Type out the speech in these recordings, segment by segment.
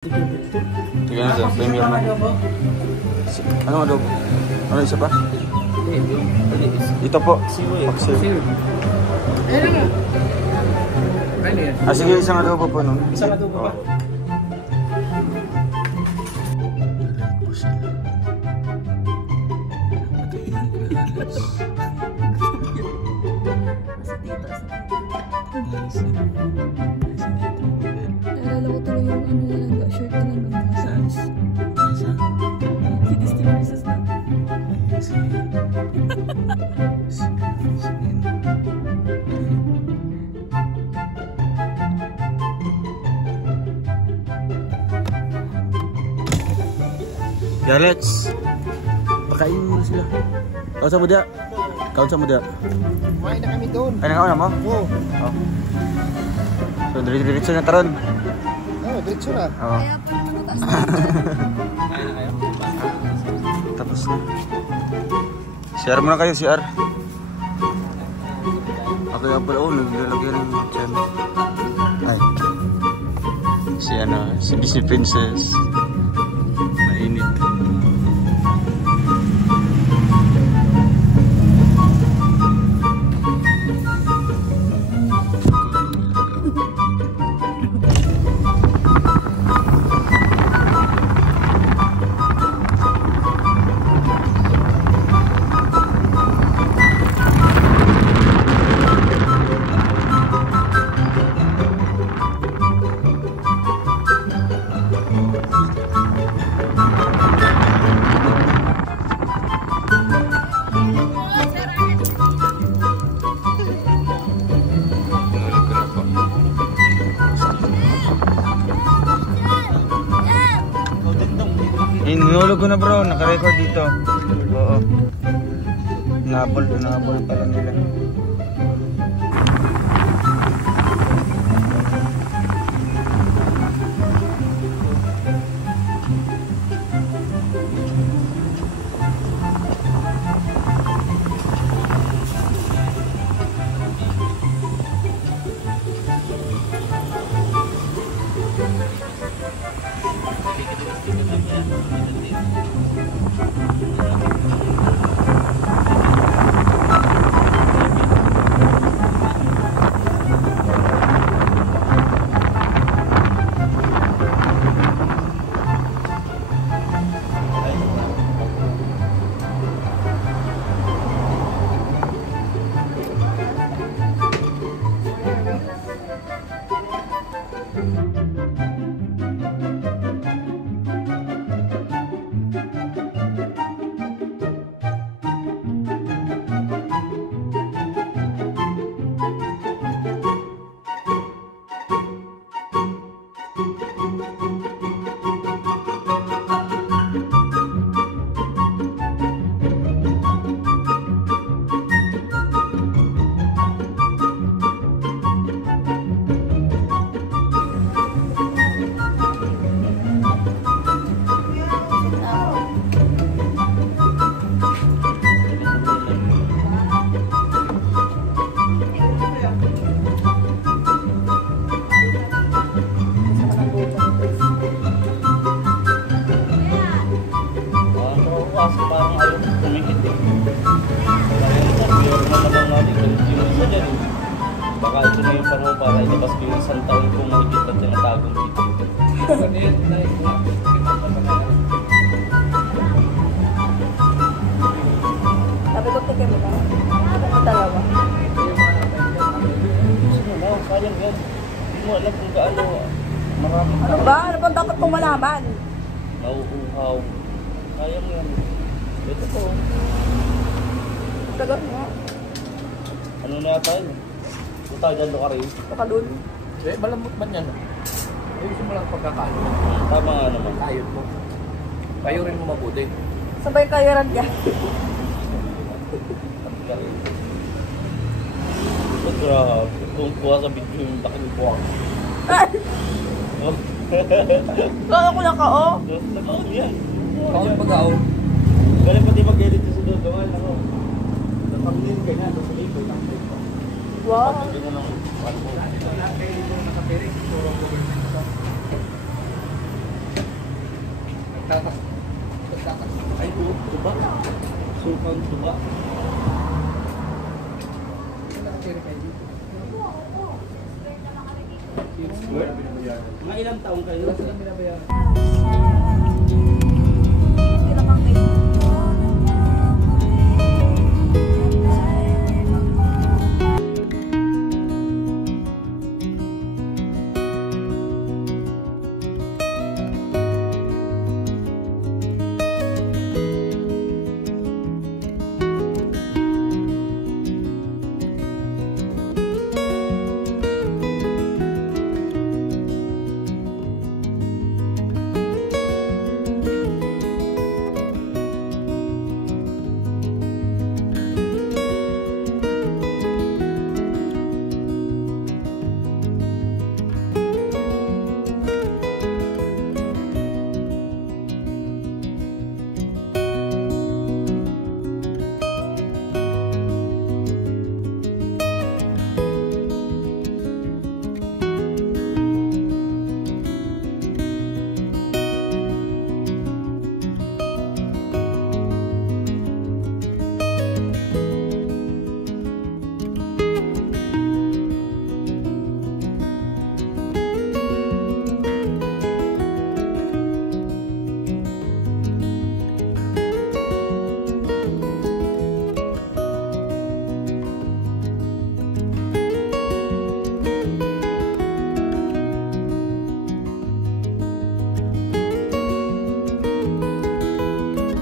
Tignan natin, premier na. Anong adobo? Ano isa pa? Ito po. Paksiw. Ah, sige, isang adobo po nun. Isang adobo pa? Naalala ko tuloy yung ano talaga, shirt talaga mga size. Si Disney Princess na. Let's pakain mo sila. Kaunsa mo dia? Kaunsa mo dia? Kumain na kami doon. Ay, nakauna mo? Oo. Oh. So, diretso na taron. Oo, diretso na. Oo. Kaya pa naman nataas na. Kain na kayo? Tapos na. CR muna kayo, CR. Ako yung pala, naglalagyan ng tiyan. Ay. Si Disney Princess. Mainit. Hinulog ko na bro, naka-record dito. Oo. Nahabol pala nila. Baka ito na yung panahon para ilabas ko yung isang taon kung mahigit na tinatagong dito. Sabi ko, tigil mo ba? Ang dalawa. Sayang yan. Hindi mo alam kung gaano marami. Ano ba? Ano bang dapat kong malaman? Nauuhaw. Sayang yan. Ito po. Sagot mo. Ano na tayo? Punta dyan ka rin. Pakalun. Eh, malambot man yan. Ayusin mo lang pagkakain. Tama nga naman. Ayun mo. Kayo rin mo mabuti. Sabay kayaran ka. Grabe. Kung kuha sa video yung laki ng buwang. Kaya ko na ka, oh. Nakaon yan. Kaon pag-aon. Galing pati mag-edit sa doon. Napag-edit ka na. Napag-edit ka na. Wow. sukang tuba. Mga ilang taong kayo?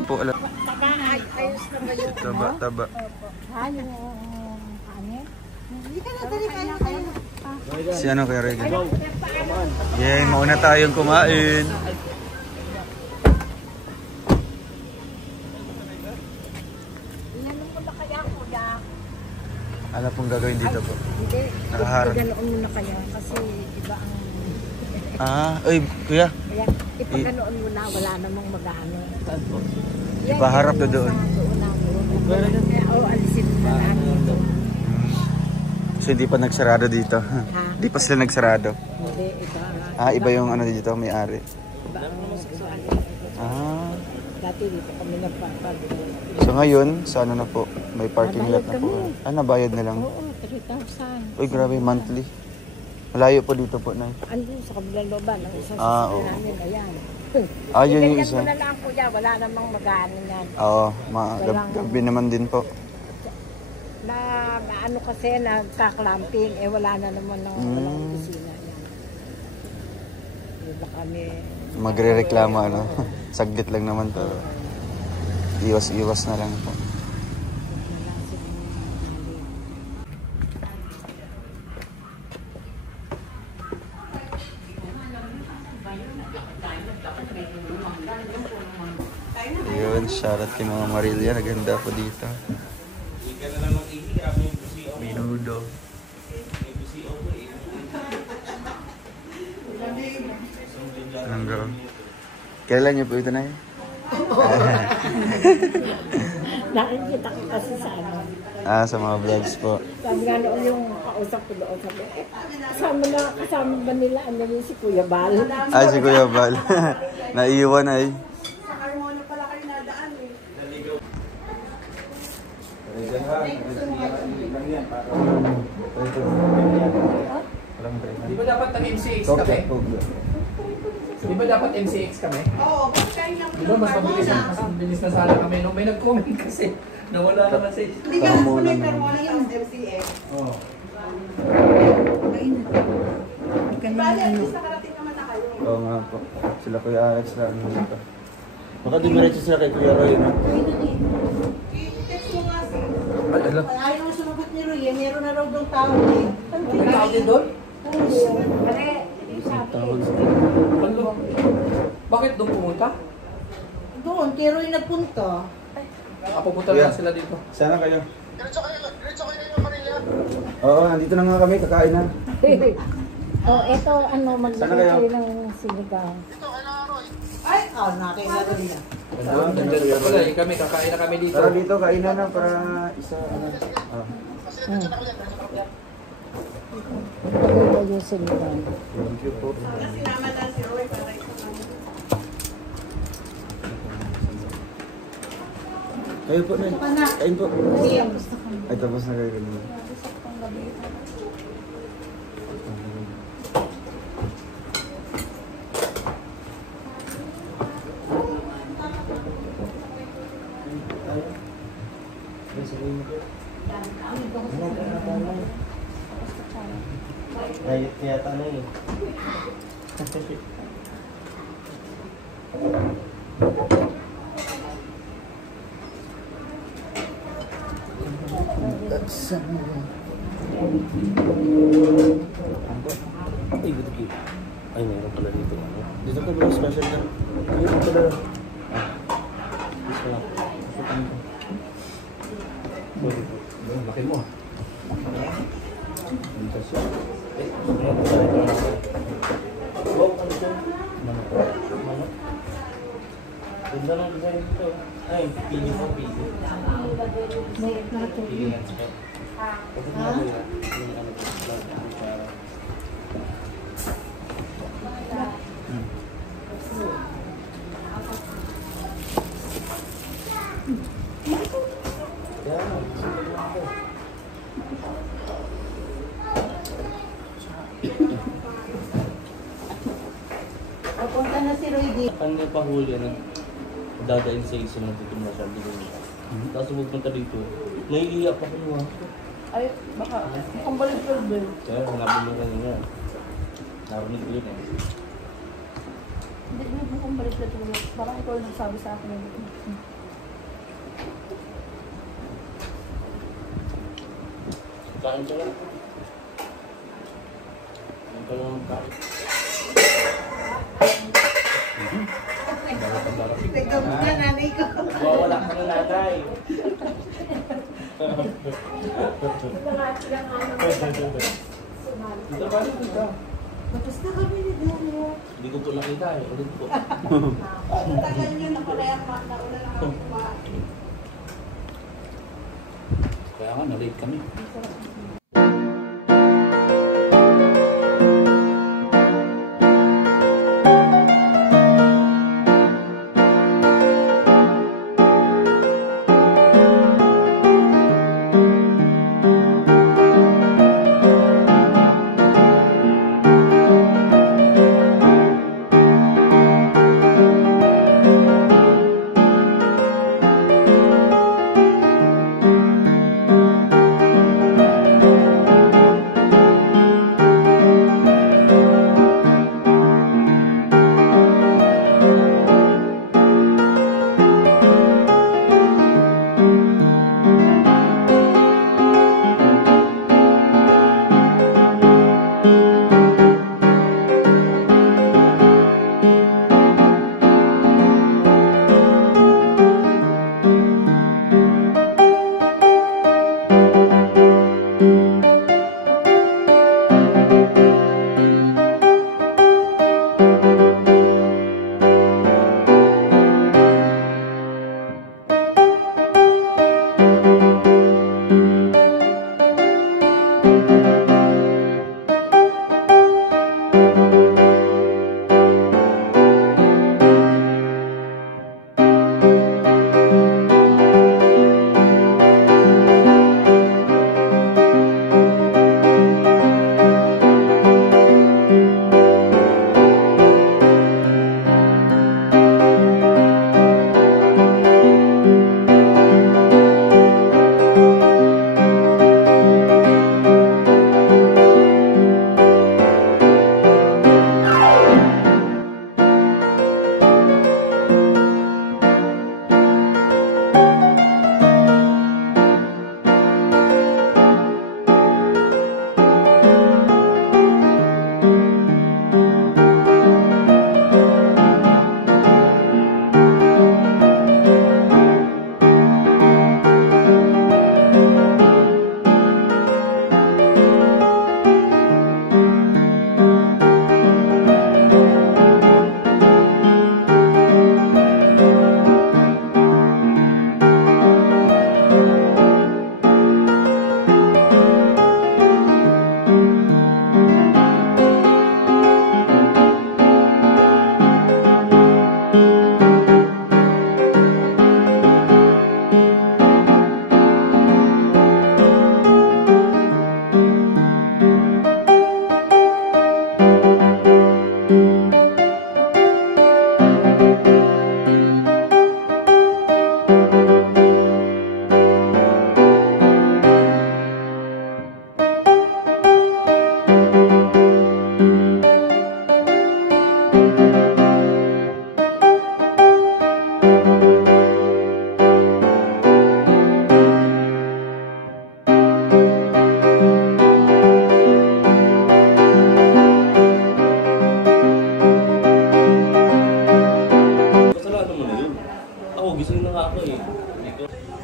Po, alam. Ayos na ba yun? Taba. Yung ano? Hindi ka na dali kayo. Si ano kaya Regan? Yay, mauna tayong kumain. Inanong ko na kaya kuya. Ano pong gagawin dito po? Hindi. Nakaharap. Ipaganoon mo na kaya kasi iba ang... Uy, kuya. Kaya ipaganoon mo na wala namang mag-ano. Ipaharap na doon. Doon. Alisin mo na natin. So hindi pa nagsarado dito. Ha? Hindi pa sila nagsarado. Hindi, iba. Iba yung ano dito, may-ari. Iba ang sexual. Dati dito kami nagpapagod. So ngayon, sa ano na po, may parking lot na po. Nabayad na lang. Oo, 3,000. Uy, grabe, monthly. Malayo po dito po, Nay. Andun sa kabilang looban, ang isang Oo. sasakyan namin, ayan. Yun yung Iganyan isa. mo na lang kuya, wala namang mag-ano yan. Oo, gabi naman din po. Na ano kasi, nagka-clamping, wala na naman ng walang opisina yan. Diba kami... Magre-reklamo, ano? Saglit lang naman to. Iwas-iwas na lang po. Yun, shoutout kay mga Marilia. Naganda po dito. Minudo. Anong gawin? Kailan niyo po ito na Nakikita ko kasi sa ano. sa mga vlogs po. Sabi nga noon yung kausap ko doon, sabi, kasama ba nila ano yun si Kuya Bal? Si Kuya Bal. Naiiwan ay. Sa Carmona pala kayo nadaan eh. Di ba dapat nag-MCX kami? Di ba dapat MCX kami? Oo, pagkain lang Di ba mas mabilis na sana kami nung may nag-comment kasi nawala naman sa isip. Hindi ka nasunay Carmona yung MCX. Oo. Bali, at least nakarating naman na kayo. Oo nga po. Sila Kuya Alex na ano dito. Baka dumiretso sila kay Kuya Roy, no? I-text mo nga si... Ala. Ayaw mo sumagot ni Roy, meron na raw doon tao eh. May tao din doon? Pare, Tawag sa Ano? Bakit doon pumunta? doon, kay Roy nagpunta. Pupunta na sila dito. Sana kayo. Diretso kayo yung Maria. Oo, nandito na nga kami. Kakain na. Eto, ano, Sana maglagay kayo? kayo ng sinigang. Ay, nakilala nila. Nandiyan pala eh. Kami, kakain na kami dito. Tara dito, kainan na para isa. Maglagay yung sinigang. Thank you po. Sinama na si Roy para Kayo po na. Kain po. Ay, tapos na kayo kanina. Diet yata na eh. Ay, good kid. Ay, meron pala dito. Ano? Dito ka ba special na? Meron pala. Ah. Gusto lang. Sorry po. Laki mo. Dito siya. Wow, ano siya? Mano? Ganda ng design dito. Ay, pili mo, pili. Pili nga siya. Kapag na ko yan, yung ano ko, Papunta na si Roy D. Kanya pa huli, ano? Dadain sa isa ng tutum na siya. Tapos pupunta dito. Naiiyak pa ko nga. Ay, baka, mukhang balik ka ba? Kaya hanapin mo lang nga. Narinig ko yun eh. Hindi, mukhang balik ka tulog. Parang ikaw yung nagsabi sa akin. Kain ka lang. Kain ka lang kain. Nagkamot na nanay ko. wala ka na nanay. Dito ba? Dito. Tapos na kami ni Daniel. Hindi ko po nakita eh. Ulit po. Tagal niyo na pala yung nauna lang ako kumain. Kaya nga, na-late kami.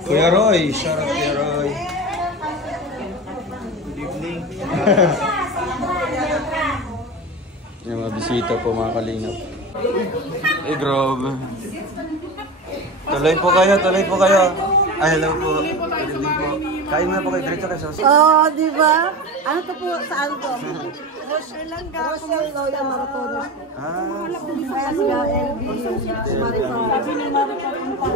Kuya Roy, shout out Kuya Roy. Good evening. Yung mga bisita po mga kalingap. Eh, grabe. Tuloy po kayo. Ay, hello po. Good evening po. Kain mo na po kayo, diretso kayo sa uso. Oh, di ba? Ano to po? Saan to? Rochelle lang ka. Rochelle, Lola, Maratones. Ah, Kaya sila, LB, Marita. Sabi ni Marita, hello po,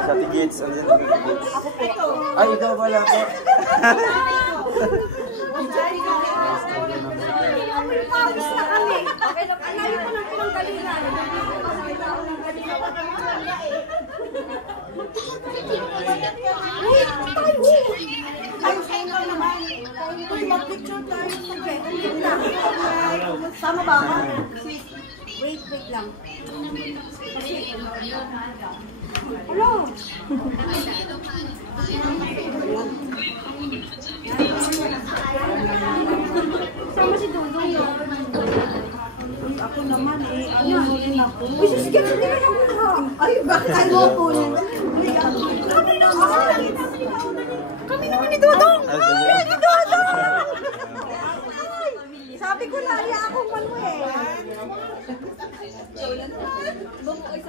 sa Tigits. Andiyan po sa Tigits. Ay, ikaw pala po. Sama ba ako? Wait lang. Hello? Sama si Dudong. Ako naman ano mo din ako. Sige, hindi na ako. Ay, bakit tayo mo po niyan? Kami naman ni Dudong! Kami ni Dudong! Sabi ko na, akong Manuel.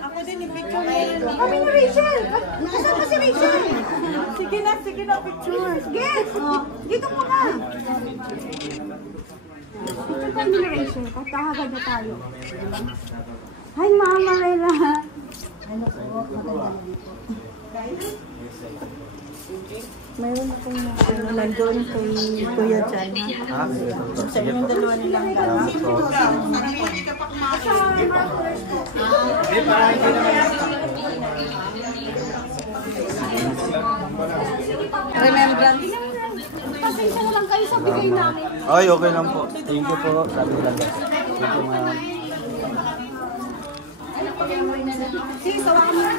Ako din, i-picture mo. Kami ni Rachel. Nasaan ba si Rachel? Sige na, picture. Sige, dito mo na. Picture tayo ni Rachel. Katahagad na tayo. Hi, Mama Rela. Ano po, maganda dito. Mayroon akong nandun kay Kuya Jan. Sa yung dalawa nilang remembrance. Pasensya na lang kayo sa bigay namin. Ay, okay lang po. Thank you po. Sabi lang guys. Thank you, ma'am. Sige, sawa ka muna.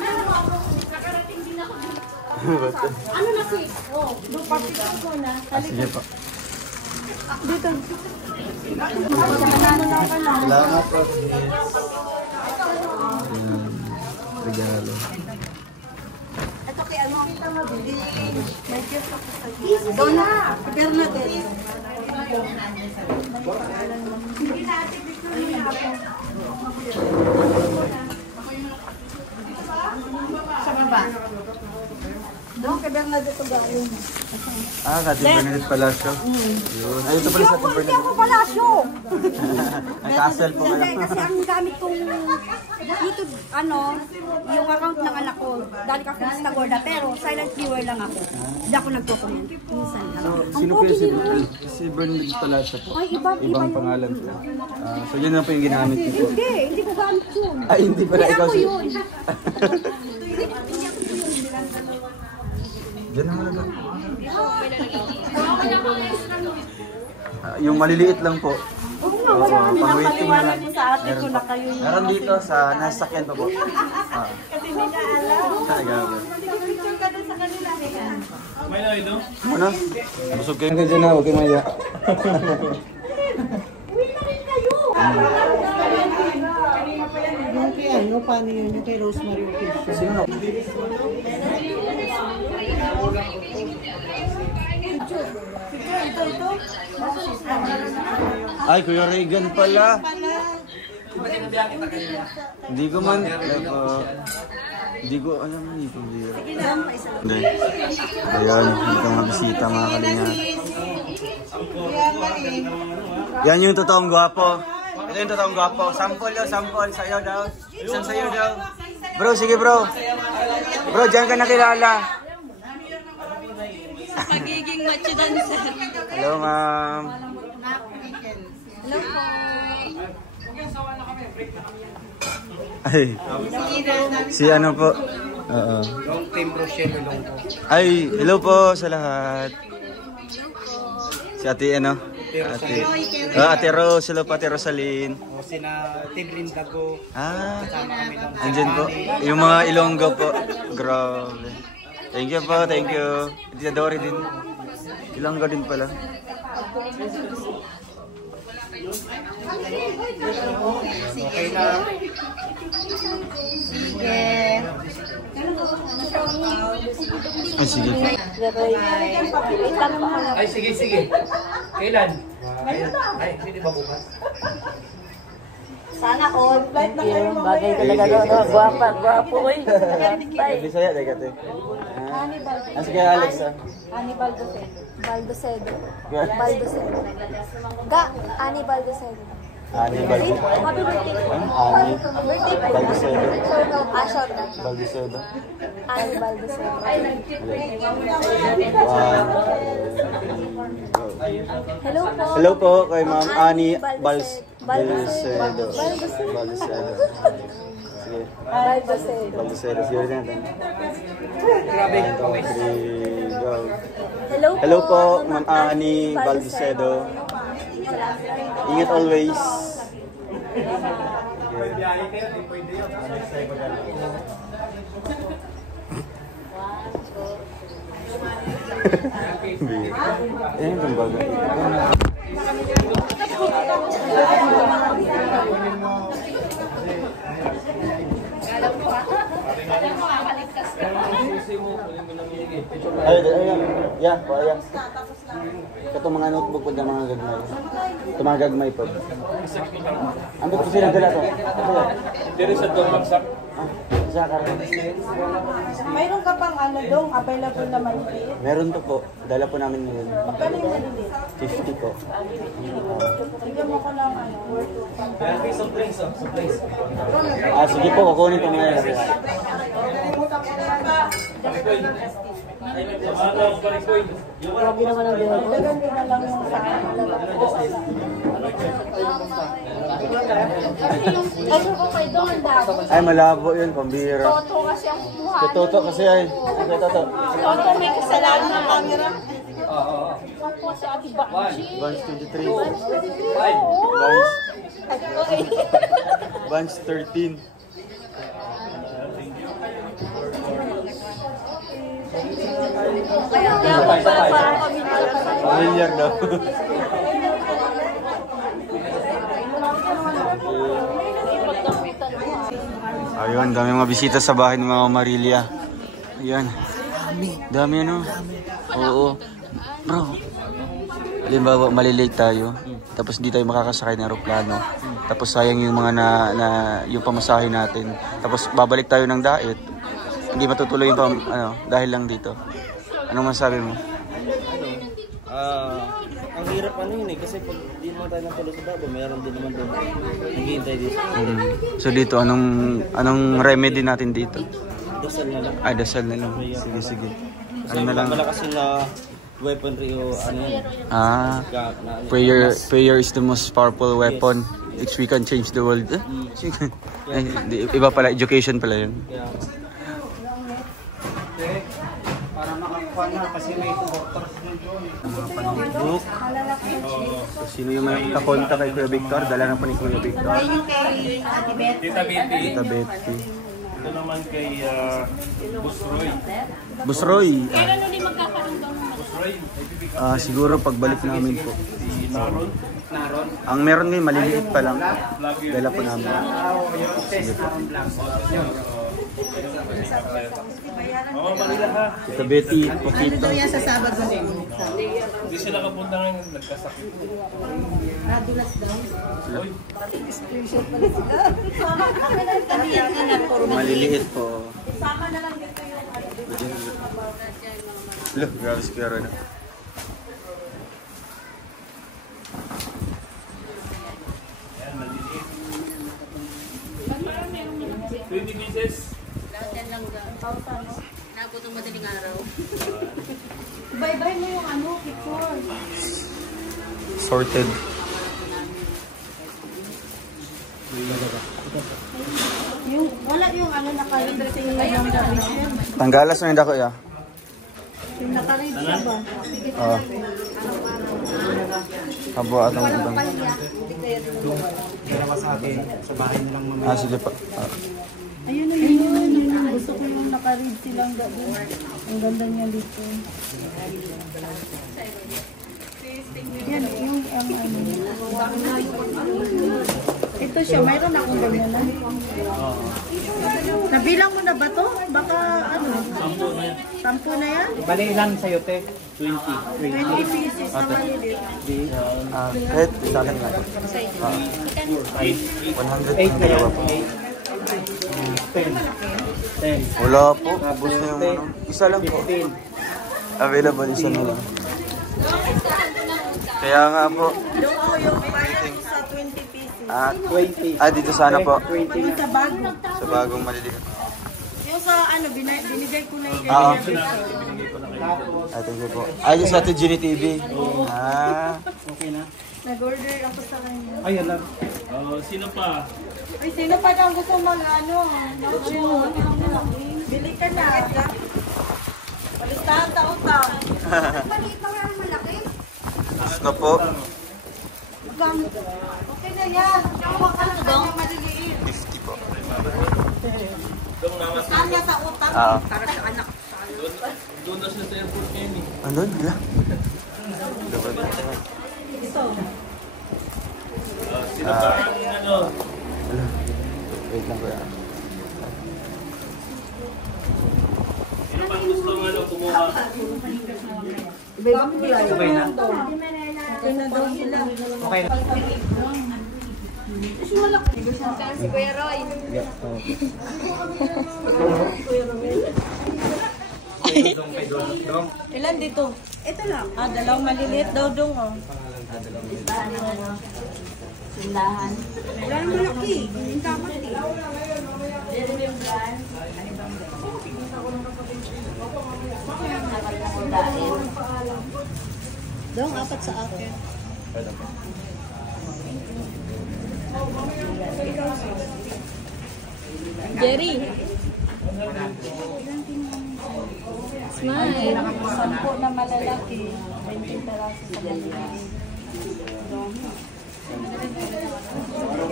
Ano na si? Oh, do picture ko na. Sige po. Dito. Salamat po. Regalo. Ito kay ano kita mabili. May gift ako sa iyo. Doon na. Bernadette. Sige na ate, picture niya ako. Sa baba. Doon kay Bernadette to gawin. Ah, Kati Bernadette Palacio. Yun. Ay, ito pala sa Kati Hindi Bernadette. ako palasyo. Ay, castle po Hindi, kayo. kasi ang gamit kong dito, yung account ng anak ko, dahil ako sa Gorda, pero silent viewer lang ako. Hindi ako nagko-comment. Minsan lang. So, sino po yung si Bernadette Palacio po? Ay, ibang Pangalan po. So, yun na po yung ginamit niyo po. Hindi ko gamit yun. Ay, hindi pala Hindi ikaw ako si... yun. Diyan naman lang. Yung maliliit lang po. Oo nga, wala ka nang pang-waiting na lang. paliwanag mo sa ate ko na kayo yung... Meron dito sa nasakyan pa po. Kasi hindi na alam. Talaga. Picture ka doon sa kanila. May na ito? Ano? Busog kayo. Hanggang dyan na, huwag kayo maya. Uwi na rin kayo. Yung kay ano, paano yun? Yung kay Rosemary Ocasio. Sino na? Ito. Ay, Kuya Reagan pala. Hindi ko man, hindi ko alam dito. Hindi. Ayan, dito mga bisita mga kalinga. Yan yung totoong gwapo. Ito yung totoong gwapo. Sample daw, sample. Sayo daw. Isang sayo daw. Bro, sige bro. Bro, dyan ka nakilala. Pagiging macho dancer. Hello, ma'am. Hello po. Ay, si ano po? Oo. Long time Rochelle long po. Ay, hello po sa lahat. Si Ate ano? Ate Rose, hello po Ate Rosaline. O sina Tigrin Dago. Ah, Kasama kami lang. andyan po. Yung mga Ilonggo po. Grabe. Thank you po, thank you. Tita Dory din. Ilonggo din pala. Okay na. Sige. Ay, sige. Ay, sige. Kailan? Ay, hindi ba bukas? Sana all. Bagay talaga no, gwapo oy. Bisaya dagat eh. Ah, sige Alex ah. Ani Baldocedo. Ga, Ani Baldocedo. Ani Baldo. Happy birthday. Ani Birthday po. Baldocedo. Asha na. Baldocedo. Ani Baldocedo. Hello po kay Ma'am Ani Baldocedo. Sige. Baldocedo. Sige natin. Grabe. Hello po Ma'am Ani Baldocedo. Ingat always. Ayan yung bagay. Ayan. Yeah, po ayan. Ito mga notebook po na mga gagmay. Ito mga gagmay po. Ano po sila dala to? Diri sa Domagsak. Sa karon. Mayroon ka pang ano dong, available na maliit. Meron to po. Dala po namin ngayon. Magkano yung maliit? 50 po. Bigyan mo ko ng ano, worth of Ah, sige po, kukunin ko ngayon. Grabe naman ang bilang. Dagan din na lang yung sa Ano ko kay Don daw? Ay, malabo yun, pambira. Toto kasi ang kumuha. Toto kasi ay. Sige, Toto. Toto may kasalanan ng camera. Oo. Ako si Ate Banji. Bunch 23. Okay. Bunch 13. Kaya po pala parang pamilyar. Familiar daw. Ayun, dami mga bisita sa bahay ng mga Marilia. Ayan. Dami ano. Oo. Bro. Halimbawa, malilate tayo. Tapos hindi tayo makakasakay ng aeroplano. Tapos sayang yung mga yung pamasahe natin. Tapos babalik tayo ng Daet. Hindi matutuloy yung dahil lang dito. Anong masabi mo? Ang hirap ano yun eh, kasi pag di naman tayo ng tulo sa Davao, mayroon din naman doon naghihintay dito. So dito, anong remedy natin dito? Dasal na lang. Ay, dasal na lang. Sige. Kasi Ano na lang? malakas na weaponry o ano yun. Prayer is the most powerful weapon. Which we can change the world. Ay, iba pala, education pala yun. Kaya, Para makakuha na kasi may supporters na doon. Book. So, sino yung nakakonta kay Kuya Victor? Dala na po ni Kuya Victor. Ayun kay Ate Beth. Tita Betty. Tita Betty. Ito naman kay Busroy. Busroy. Kailan ulit magkakaroon daw ng Busroy. Siguro pagbalik namin po. Si Naron. Ang meron ngayon, maliliit pa lang. Dala po namin. Sige po. Mama Manila ha. Tita Betty, Pokito. yan sa Sabado din. Hindi sila kapunta ngayon, nagkasakit. Radulas daw. Maliliit po. Look, grabe si Kuya Ron. 20 pieces. lahat yan lang ga. Nabot ng madaling araw. Bye-bye mo yung ano, picture. Sorted. Yung, wala yung ano, naka-read yung gabi siya. Tanggalas na hindi ako ya. Yung naka-read siya ba? Oo. Abo atong ibang. Sige pa. Ayun na yun. Gusto ko yung naka-read silang gabi. Ang ganda niya dito. Yan, yung ano. Ito siya, mayroon akong ganyan. Nabilang mo na ba to? Baka ano? Sampu na yan? Bali ilan sa'yo, te? 20. 20 pieces na maliliit. Kahit sa akin nga. 100 ang dalawa po. 10. Wala po. Ubus na yung ano. Isa lang po. 15. Available isa na lang. Kaya nga po. Yung parang sa 20 pieces. 20. Dito sana po. 20. Yung sa bago. Sa bagong maliliit. Yung sa ano, binigay ko na yung Oo. Tapos, Thank you po. Yung sa Ate Ginny TV. okay na? Nag-order ako sa kanya. Ay, alam. Sino pa? Ay, sino pa daw gusto mag-ano? Bili ka na. Palistahan taon-taon. Maliit na wala malaki. Tapos na po. Okay na yan. Huwag ka na daw maliliit. 50 po. Kanya sa utang. Para sa anak. Doon na siya sa airport ngayon eh. Andun? Wala. Sino pa ang ano? Wait lang kuya. Sino pang gusto ng ano kumuha? Okay na? Okay na daw sila. Okay na. Si Kuya Roy. Ilan dito? Ito lang. Dalawang maliliit daw dong. Wala nang malaki. Yung dapat eh. Dong, apat sa akin. Jerry. Smile. 10 na malalaki. 20 peraso sa maliliit.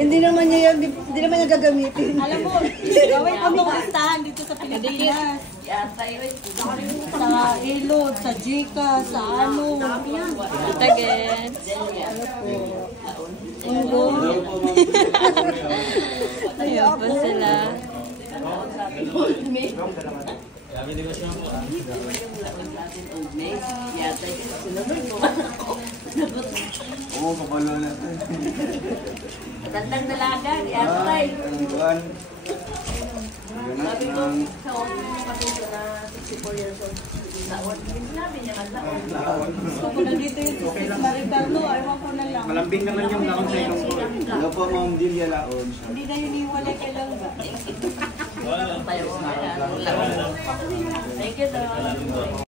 Hindi naman niya gagamitin. Alam mo, gawin ko ng listahan dito sa Pilipinas. Sa Ilod, sa Gcash, sa ano. Again. Ilod. Ayun pa sila. Oo, kapalo natin. Tandang dalaga, yatay. Tangguan. Sabi ko, sa office mo kasi na 64 years old. Taon. Sinabi niya man taon. Kung nandito yung Sis Maritano, ayaw ko na lang. Malambing naman yung laon sa ilong ko. Ano po, Ma'am Delia Laon? Hindi na yun iwalay kay Langga. Tayo ko nga. Thank you, Don.